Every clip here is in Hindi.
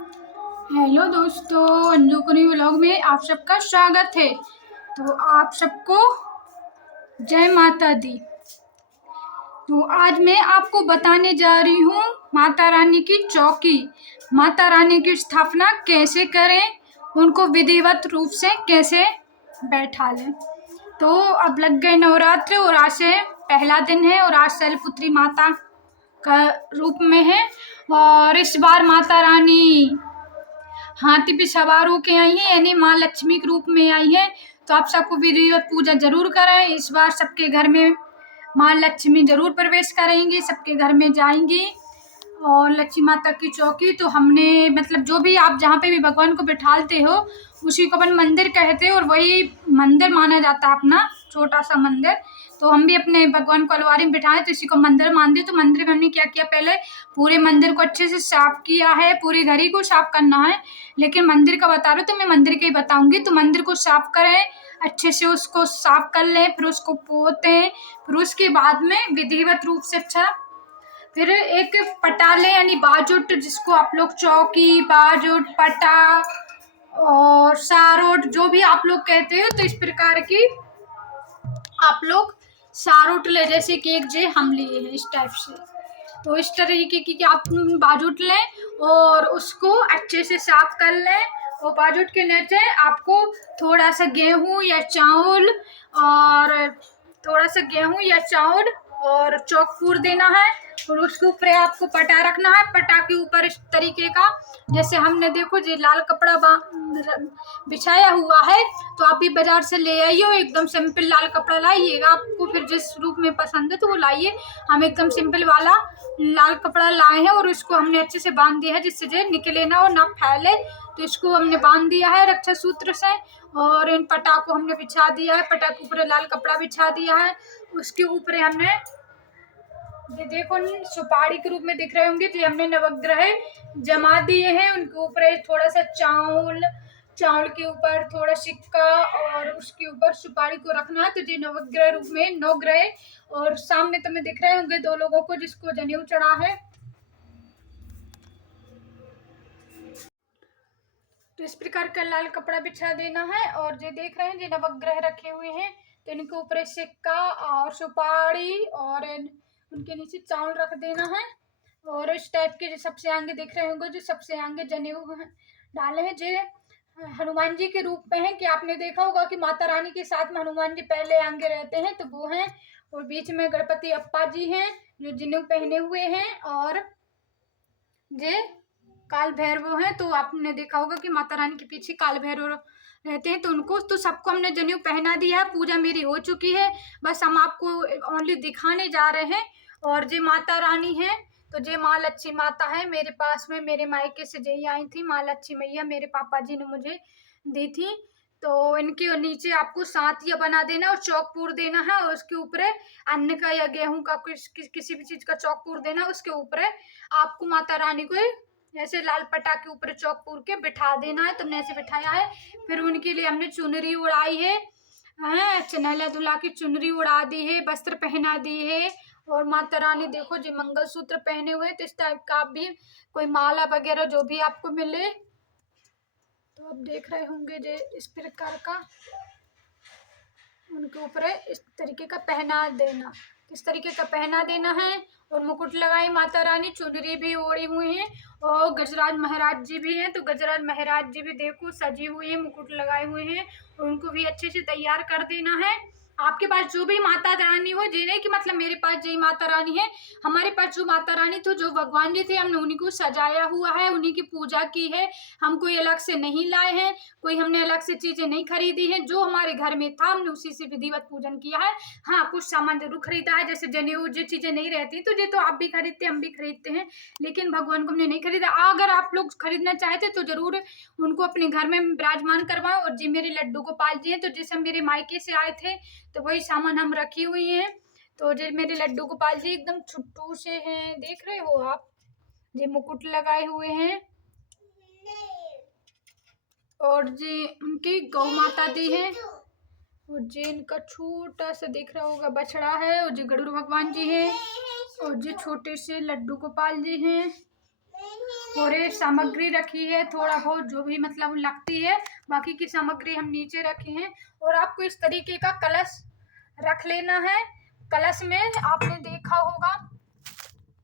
हेलो दोस्तों, अंजू कुनी व्लॉग में आप सबका स्वागत है। तो आप सबको जय माता दी। तो आज मैं आपको बताने जा रही हूँ माता रानी की चौकी। माता रानी की स्थापना कैसे करें, उनको विधिवत रूप से कैसे बैठा लें। तो अब लग गए नवरात्र और आज से पहला दिन है और आज शैलपुत्री माता का रूप में है। और इस बार माता रानी हाथी पे सवार होके आई है, यानी माँ लक्ष्मी के रूप में आई है। तो आप सबको विधिवत पूजा जरूर करें। इस बार सबके घर में माँ लक्ष्मी जरूर प्रवेश करेंगी, सबके घर में जाएंगी। और लक्ष्मी माता की चौकी तो हमने मतलब जो भी आप जहाँ पे भी भगवान को बिठालते हो उसी को अपन मंदिर कहते हैं और वही मंदिर माना जाता है, अपना छोटा सा मंदिर। तो हम भी अपने भगवान को अलमारी में बिठाए तो इसी को मंदिर मानते। तो मंदिर में हमने क्या किया, पहले पूरे मंदिर को अच्छे से साफ किया है, पूरे घर ही को साफ करना है। लेकिन मंदिर का बता रहे हो तो मैं मंदिर का ही बताऊंगी। तो मंदिर को साफ करें अच्छे से, उसको साफ कर लें, फिर उसको पोतें, फिर उसके बाद में विधिवत रूप से फिर एक पटाले यानी बाजुट, जिसको आप लोग चौकी, बाजुट, पटा और सारोट जो भी आप लोग कहते हो, तो इस प्रकार की आप लोग सारोट ले, जैसे कि एक जे हम लिए हैं इस टाइप से। तो इस तरीके की आप बाजुट लें और उसको अच्छे से साफ कर लें। और बाजुट के नीचे आपको थोड़ा सा गेहूं या चावल और चौक देना है और उसके ऊपर आपको पटा रखना है। पटा के ऊपर इस तरीके का, जैसे हमने देखो जी लाल कपड़ा बिछाया हुआ है, तो आप भी बाजार से ले आइए, एकदम सिंपल लाल कपड़ा लाइएगा। आपको फिर जिस रूप में पसंद है तो वो लाइए। हम एकदम सिंपल वाला लाल कपड़ा लाए हैं और इसको हमने अच्छे से बांध दिया है, जिससे जो निकले ना और ना फैले। तो इसको हमने बांध दिया है रक्षा सूत्र से और इन पटा को हमने बिछा दिया है। पटा के ऊपर लाल कपड़ा बिछा दिया है। उसके ऊपर हमने ये देखो सुपारी के रूप में दिख रहे होंगे जी, हमने नवग्रह जमा दिए हैं। उनके ऊपर थोड़ा सा चावल के ऊपर थोड़ा सिक्का और उसके ऊपर सुपारी को रखना है। तो जी नवग्रह रूप में 9 ग्रह। और सामने तुम्हें दिख रहे होंगे 2 लोगों को जिसको जनेऊ चढ़ा है। तो इस प्रकार का लाल कपड़ा बिछा देना है। और जो देख रहे हैं जो नवग्रह रखे हुए हैं, तो इनके ऊपर सिक्का और सुपारी और उनके नीचे चावल रख देना है। और इस टाइप के जो सबसे आगे दिख रहे होंगे, जो सबसे आगे जनेऊ डाले हैं, जो हनुमान जी के रूप में है। कि आपने देखा होगा कि माता रानी के साथ में हनुमान जी पहले आगे रहते हैं, तो वो हैं। और बीच में गणपति अप्पा जी हैं जो जनेऊ पहने हुए हैं और जे काल भैरव हैं। तो आपने देखा होगा कि माता रानी के पीछे काल भैरव रहते हैं। तो उनको तो सबको हमने जनेऊ पहना दिया है। पूजा मेरी हो चुकी है, बस हम आपको ओनली दिखाने जा रहे हैं। और जे माता रानी है तो जे माँ लक्ष्मी माता है मेरे पास में, मेरे मायके से जई आई थी माँ लक्ष्मी मैया, मेरे पापा जी ने मुझे दी थी। तो इनके नीचे आपको सातिया बना देना और चौक देना है। और उसके ऊपर अन्न का या गेहूं का किसी भी चीज का चौक देना। उसके ऊपर आपको माता रानी को ऐसे लाल पटा के ऊपर चौक के बिठा देना है। तुमने ऐसे बिठाया है। फिर उनके लिए हमने चुनरी उड़ाई है, नैला दुल्हा की चुनरी उड़ा दी है, वस्त्र पहना दी है। और माता रानी देखो जी मंगलसूत्र पहने हुए, तो इस टाइप का आप भी कोई माला वगैरह जो भी आपको मिले तो आप देख रहे होंगे जो इस प्रकार का उनके ऊपर इस तरीके का पहना देना, किस तरीके का पहना देना है। और मुकुट लगाई माता रानी, चुनरी भी ओढ़ी हुई है। और गजराज महाराज जी भी हैं, तो गजराज महाराज जी भी देखो सजी हुई है, मुकुट लगाए हुए हैं। और उनको भी अच्छे से तैयार कर देना है। आपके पास जो भी माता रानी हो, जी नहीं कि मतलब मेरे पास जय माता रानी है, हमारे पास जो माता रानी तो जो भगवान जी थे हमने उन्हीं को सजाया हुआ है, उन्हीं की पूजा की है। हम कोई अलग से नहीं लाए हैं, कोई हमने अलग से चीजें नहीं खरीदी हैं। जो हमारे घर में था हमने उसी से विधिवत पूजन किया है। हाँ, कुछ सामान जरूर खरीदा है, जैसे जनेऊ जो चीजें नहीं रहती तो ये तो आप भी खरीदते हम भी खरीदते हैं, लेकिन भगवान को हमने नहीं खरीदा। अगर आप लोग खरीदना चाहते तो जरूर उनको अपने घर में विराजमान करवाएं। और जी मेरे लड्डू गोपाल जी हैं, तो जैसे मेरे मायके से आए थे तो वही सामान हम रखी हुई हैं। तो जो मेरे लड्डू गोपाल जी एकदम छुट्टू से हैं, देख रहे हो आप, ये मुकुट लगाए हुए हैं। और जी उनकी गौ माता दी है। और जी इनका छोटा सा दिख रहा होगा बछड़ा है। और जी गरुड़ भगवान जी हैं। और जी छोटे से लड्डू गोपाल जी हैं। और ये सामग्री रखी है थोड़ा बहुत जो भी मतलब लगती है, बाकी की सामग्री हम नीचे रखे हैं। और आपको इस तरीके का कलश रख लेना है। कलश में आपने देखा होगा,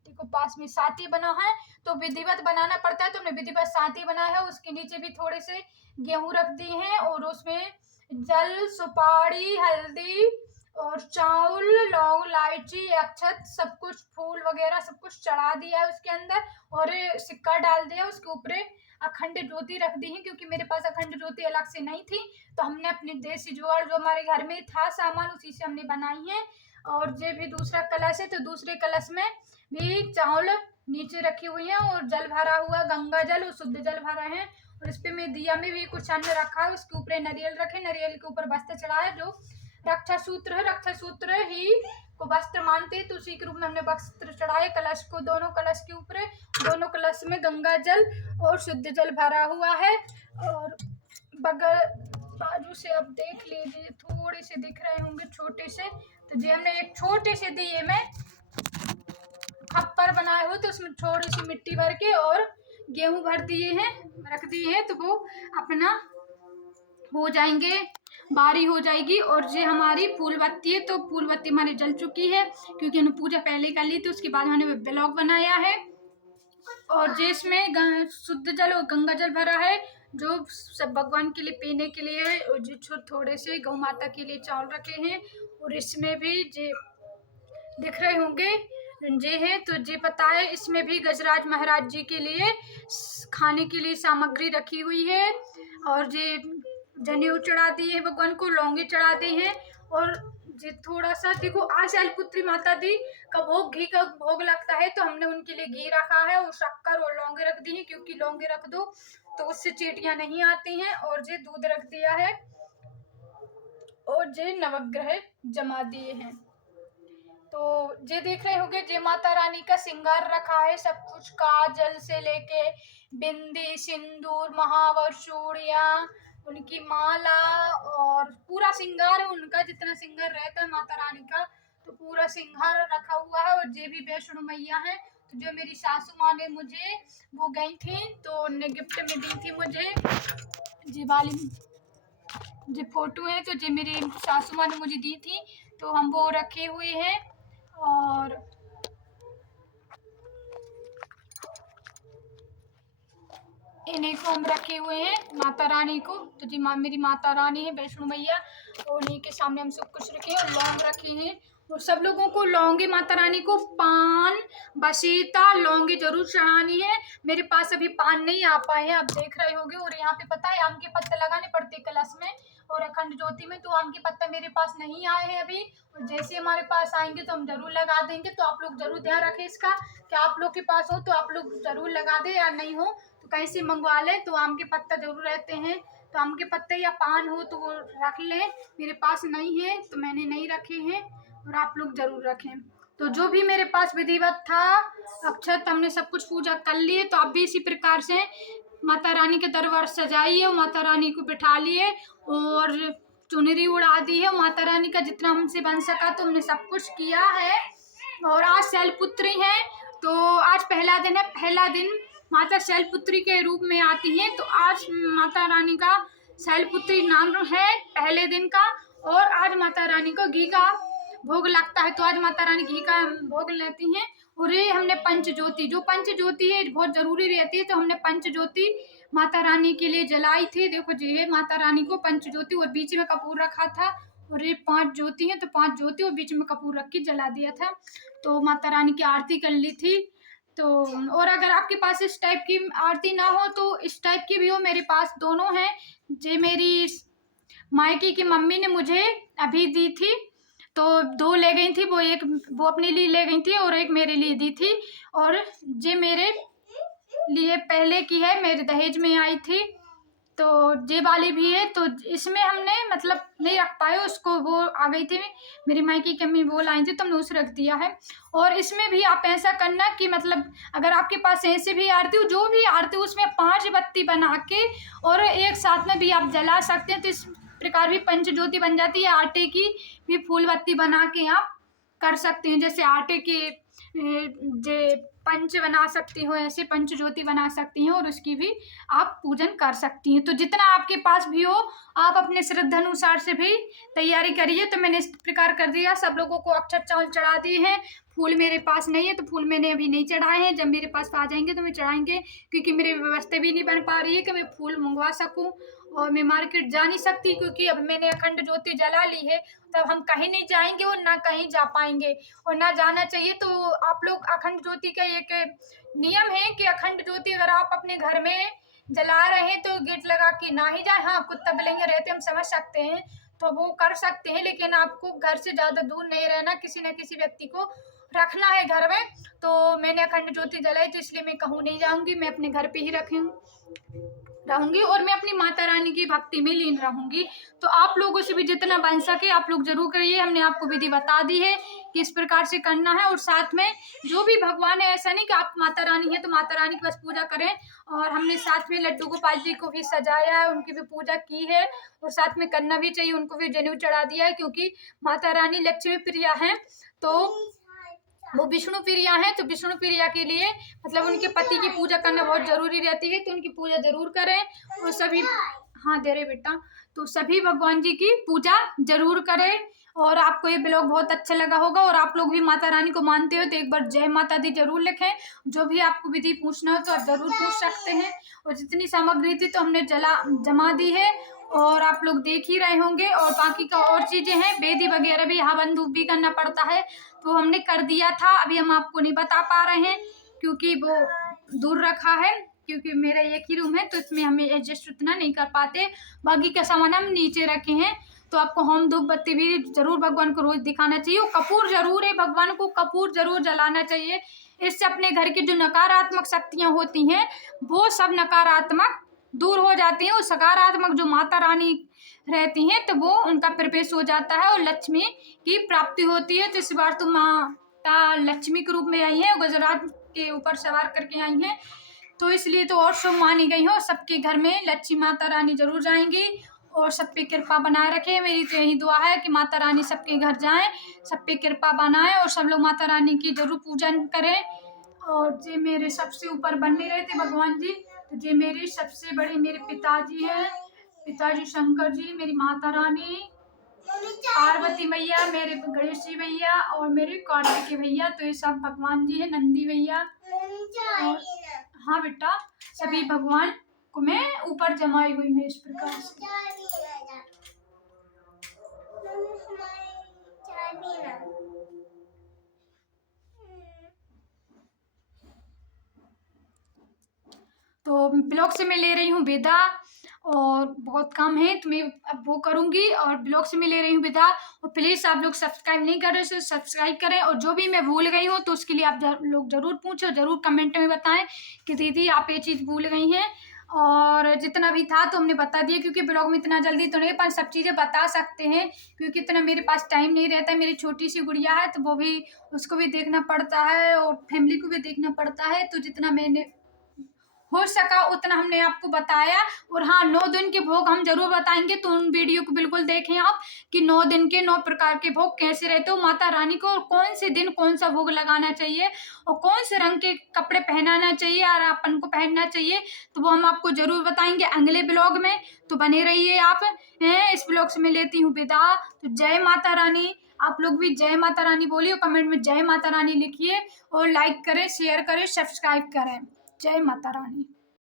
देखो पास में साथी बना है, तो विधिवत बनाना पड़ता है, तो हमने विधिवत साथी बनाया है। उसके नीचे भी थोड़े से गेहूं रख दिए हैं और उसमें जल, सुपारी, हल्दी और चावल, लौंग, इलायची, अक्षत, सब कुछ फूल वगैरह सब कुछ चढ़ा दिया है उसके अंदर। और सिक्का डाल दिया उसके ऊपर। अखंड ज्योति रख दी है, क्योंकि मेरे पास अखंड ज्योति अलग से नहीं थी, तो हमने अपने देसी जुगाड़ जो हमारे घर में था सामान, उसी से हमने बनाई है। और ये भी दूसरा कलश है, तो दूसरे कलश में भी चावल नीचे रखी हुई है और जल भरा हुआ, गंगा जल और शुद्ध जल भरा है। और इस पे में दिया में भी कुछ अन्न रखा है, उसके ऊपर नारियल रखे, नारियल के ऊपर वस्त्र चढ़ा है जो रक्षा सूत्र है। रक्षा सूत्र ही को वस्त्र मानते हैं, तो उसी के रूप में हमने वस्त्र चढ़ाए कलश को, दोनों कलश के ऊपर। दोनों कलश में गंगा जल और शुद्ध जल भरा हुआ है। और बगल बाजू से आप देख लीजिए, थोड़े से दिख रहे होंगे छोटे से, तो जी हमने एक छोटे से दिए में खप्पर बनाए हुए, तो उसमें थोड़ी सी मिट्टी भर के और गेहूं भर दिए हैं, रख दिए हैं, तो वो अपना हो जाएंगे, बारी हो जाएगी। और ये हमारी फूल बत्ती है, तो फूल बत्ती हमारी जल चुकी है, क्योंकि हमने पूजा पहले कर ली थी, उसके बाद मैंने ब्लॉग बनाया है। और जिसमें शुद्ध जल और गंगा जल भरा है, जो सब भगवान के लिए पीने के लिए है। और जो थोड़े से गौ माता के लिए चावल रखे हैं। और इसमें भी जे दिख रहे होंगे जे हैं, तो जे पता है, इसमें भी गजराज महाराज जी के लिए खाने के लिए सामग्री रखी हुई है। और जे जनेऊ चढ़ा दिए हैं भगवान को, लौंगे चढ़ा दी हैं। और जे थोड़ा सा देखो, आज शैलपुत्री माता दी का भोग, घी का भोग लगता है, तो हमने उनके लिए घी रखा है और शक्कर और लौंगे रख दी हैं, क्योंकि लौंगे रख दो तो उससे चींटियां नहीं आती हैं। और जे दूध रख दिया है और जे नवग्रह जमा दिए हैं। तो ये देख रहे होंगे, जे माता रानी का श्रृंगार रखा है, सब कुछ काजल से लेके बिंदी, सिंदूर, महावर, चूड़ियां, उनकी माला और पूरा श्रृंगार है उनका, जितना श्रृंगार रहता है माता रानी का, तो पूरा श्रृंगार रखा हुआ है। और ये भी वैष्णो मैया है, तो जो मेरी सासू माँ ने मुझे वो गई थी, तो उनने गिफ्ट में दी थी मुझे जी वाली जो फोटो है, तो जो मेरी सासू माँ ने मुझे दी थी, तो हम वो रखे हुए हैं। और इन्हीं को हम रखे हुए हैं माता रानी को, तो जी मेरी माता रानी है वैष्णो मैया, और उन्हीं के सामने हम सब कुछ रखे हैं और लौंग रखे हैं। और सब लोगों को लौंगे, माता रानी को पान, बसीता, लौंगे जरूर चढ़ानी है। मेरे पास अभी पान नहीं आ पाए हैं, आप देख रहे होंगे। और यहाँ पे पता है आम के पत्ते लगाने पड़ते कलश में और अखंड ज्योति में, तो आम के पत्ते मेरे पास नहीं आए हैं अभी। और जैसे हमारे पास आएंगे तो हम जरूर लगा देंगे, तो आप लोग जरूर ध्यान रखें इसका, कि आप लोग के पास हो तो आप लोग जरूर लगा दे, या नहीं हो तो कहीं से मंगवा लें। तो आम के पत्ता जरूर रहते हैं, तो आम के पत्ते या पान हो तो वो रख लें। मेरे पास नहीं है तो मैंने नहीं रखे हैं, और आप लोग जरूर रखें। तो जो भी मेरे पास विधिवत था अक्षत, हमने सब कुछ पूजा कर लिए, तो आप भी इसी प्रकार से माता रानी के दरबार सजाइए और माता रानी को बिठा लिए और चुनरी उड़ा दी है। माता रानी का जितना हमसे बन सका तो हमने सब कुछ किया है। और आज शैलपुत्री है, तो आज पहला दिन है, पहला दिन माता शैलपुत्री के रूप में आती हैं, तो आज माता रानी का शैलपुत्री नाम है पहले दिन का। और आज माता रानी को घी का भोग लगता है, तो आज माता रानी घी का भोग लेती हैं। और ये हमने पंच ज्योति, जो पंच ज्योति है बहुत जरूरी रहती है, तो हमने पंच ज्योति माता रानी के लिए जलाई थी। देखो जी है माता रानी को पंच ज्योति, और बीच में कपूर रखा था। और ये 5 ज्योति है, तो 5 ज्योति और बीच में कपूर रख के जला दिया था, तो माता रानी की आरती कर ली थी। तो और अगर आपके पास इस टाइप की आरती ना हो तो इस टाइप की भी हो, मेरे पास दोनों हैं। जे मेरी मायके की मम्मी ने मुझे अभी दी थी, तो 2 ले गई थी, वो एक वो अपने लिए ले गई थी और एक मेरे लिए दी थी। और जे मेरे लिए पहले की है, मेरे दहेज में आई थी, तो जे वाली भी है। तो इसमें हमने मतलब नहीं रख पाए उसको, वो आ गई थी मेरी मायके की मम्मी, वो लाई थी, तो हमने उसे रख दिया है। और इसमें भी आप ऐसा करना कि मतलब अगर आपके पास ऐसे भी आरती हो, जो भी आरती हो उसमें 5 बत्ती बना के और एक साथ में भी आप जला सकते हैं, तो इस प्रकार भी पंच ज्योति बन जाती है। आटे की भी फूल बत्ती बना के आप कर सकते हैं, जैसे आटे के जे पंच बना सकती हो, ऐसे पंच ज्योति बना सकती हैं और उसकी भी आप पूजन कर सकती हैं। तो जितना आपके पास भी हो आप अपने श्रद्धा अनुसार से भी तैयारी करिए। तो मैंने इस प्रकार कर दिया, सब लोगों को अक्षत चावल चढ़ा दिए हैं। फूल मेरे पास नहीं है तो फूल मैंने अभी नहीं चढ़ाए हैं, जब मेरे पास आ जाएंगे तो मैं चढ़ाएंगे, क्योंकि मेरी व्यवस्था भी नहीं बन पा रही है कि मैं फूल मंगवा सकूं और मैं मार्केट जा नहीं सकती, क्योंकि अब मैंने अखंड ज्योति जला ली है। तब हम कहीं नहीं जाएंगे और ना कहीं जा पाएंगे और ना जाना चाहिए। तो आप लोग अखंड ज्योति का एक नियम है कि अखंड ज्योति अगर आप अपने घर में जला रहे हैं तो गेट लगा के ना ही जाए। हाँ, कुत्ता बिल्लियाँ रहते हम समझ सकते हैं, तो वो कर सकते हैं, लेकिन आपको घर से ज़्यादा दूर नहीं रहना, किसी न किसी व्यक्ति को रखना है घर में। तो मैंने अखंड ज्योति जलाई तो इसलिए मैं कहूँ नहीं जाऊंगी, मैं अपने घर पे ही रहूंगी और मैं अपनी माता रानी की भक्ति में लीन रहूंगी। तो आप लोगों से भी जितना बन सके आप लोग जरूर करिए। हमने आपको विधि बता दी है कि इस प्रकार से करना है। और साथ में जो भी भगवान है, ऐसा नहीं कि आप माता रानी है तो माता रानी की बस पूजा करें, और हमने साथ में लड्डू गोपाल जी को भी सजाया है, उनकी भी पूजा की है और साथ में करना भी चाहिए, उनको भी जनेऊ चढ़ा दिया है, क्योंकि माता रानी लक्ष्मी प्रिया है तो वो विष्णु प्रिया है। तो विष्णु प्रिया के लिए मतलब उनके पति की पूजा करना बहुत जरूरी रहती है, तो उनकी पूजा जरूर करें। और सभी, हाँ दे रहे बेटा, तो सभी भगवान जी की पूजा जरूर करें। और आपको ये ब्लॉग बहुत अच्छा लगा होगा और आप लोग भी माता रानी को मानते हो तो एक बार जय माता दी जरूर लिखें। जो भी आपको विधि पूछना हो तो आप जरूर पूछ सकते हैं। और जितनी सामग्री थी तो हमने जमा दी है और आप लोग देख ही रहे होंगे। और बाकी का और चीजें हैं, बेदी वगैरह भी, हवन धूप भी करना पड़ता है, तो हमने कर दिया था। अभी हम आपको नहीं बता पा रहे हैं क्योंकि वो दूर रखा है, क्योंकि मेरा एक ही रूम है तो इसमें हमें एडजस्ट उतना नहीं कर पाते। बाकी का सामान हम नीचे रखे हैं। तो आपको होम धूप बत्ती भी जरूर भगवान को रोज दिखाना चाहिए। और कपूर जरूर है, भगवान को कपूर जरूर जलाना चाहिए। इससे अपने घर की जो नकारात्मक शक्तियां होती हैं वो सब नकारात्मक दूर हो जाती हैं और सकारात्मक जो माता रानी रहती हैं तो वो उनका प्रवेश हो जाता है और लक्ष्मी की प्राप्ति होती है। तो इस बार तो माता लक्ष्मी के रूप में आई है, गुजरात के ऊपर सवार करके आई हैं, तो इसलिए तो और शुभ मानी गई हो। सबके घर में लक्ष्मी माता रानी जरूर जाएंगी और सब पे कृपा बनाए रखे। मेरी तो यही दुआ है कि माता रानी सबके घर जाएं, सब पे कृपा बनाए और सब लोग माता रानी की जरूर पूजन करें। और जे मेरे सबसे ऊपर बनने रहे थे भगवान जी, तो जे मेरे सबसे बड़े मेरे पिताजी हैं, पिताजी शंकर जी, मेरी माता रानी पार्वती मैया, मेरे गणेश जी भैया और मेरे कार्तिकेय भैया, तो ये सब भगवान जी है, नंदी भैया। और हाँ बेटा, सभी भगवान को मैं ऊपर जमाई हुई हूँ इस प्रकार से। तो ब्लॉग से मैं ले रही हूँ विदा और बहुत काम है तो मैं अब वो करूँगी। और ब्लॉग से मैं ले रही हूँ विदा। और प्लीज़ आप लोग सब्सक्राइब नहीं कर रहे तो सब्सक्राइब करें। और जो भी मैं भूल गई हूँ तो उसके लिए आप लोग ज़रूर पूछो, ज़रूर कमेंट में बताएं कि दीदी आप ये चीज़ भूल गई हैं। और जितना भी था तो हमने बता दिया, क्योंकि ब्लॉग में इतना जल्दी तो नहीं पर सब चीज़ें बता सकते हैं, क्योंकि इतना मेरे पास टाइम नहीं रहता है। मेरी छोटी सी गुड़िया है तो वो भी, उसको भी देखना पड़ता है और फैमिली को भी देखना पड़ता है। तो जितना मैंने हो सका उतना हमने आपको बताया। और हाँ, 9 दिन के भोग हम जरूर बताएंगे, तो उन वीडियो को बिल्कुल देखें आप कि 9 दिन के 9 प्रकार के भोग कैसे रहते हो माता रानी को, और कौन से दिन कौन सा भोग लगाना चाहिए और कौन से रंग के कपड़े पहनाना चाहिए और अपन को पहनना चाहिए, तो वो हम आपको जरूर बताएंगे अगले ब्लॉग में। तो बने रहिए आप। इस ब्लॉग से मैं लेती हूँ विदा। तो जय माता रानी। आप लोग भी जय माता रानी बोलिए और कमेंट में जय माता रानी लिखिए और लाइक करें, शेयर करें, सब्सक्राइब करें। जय माता रानी।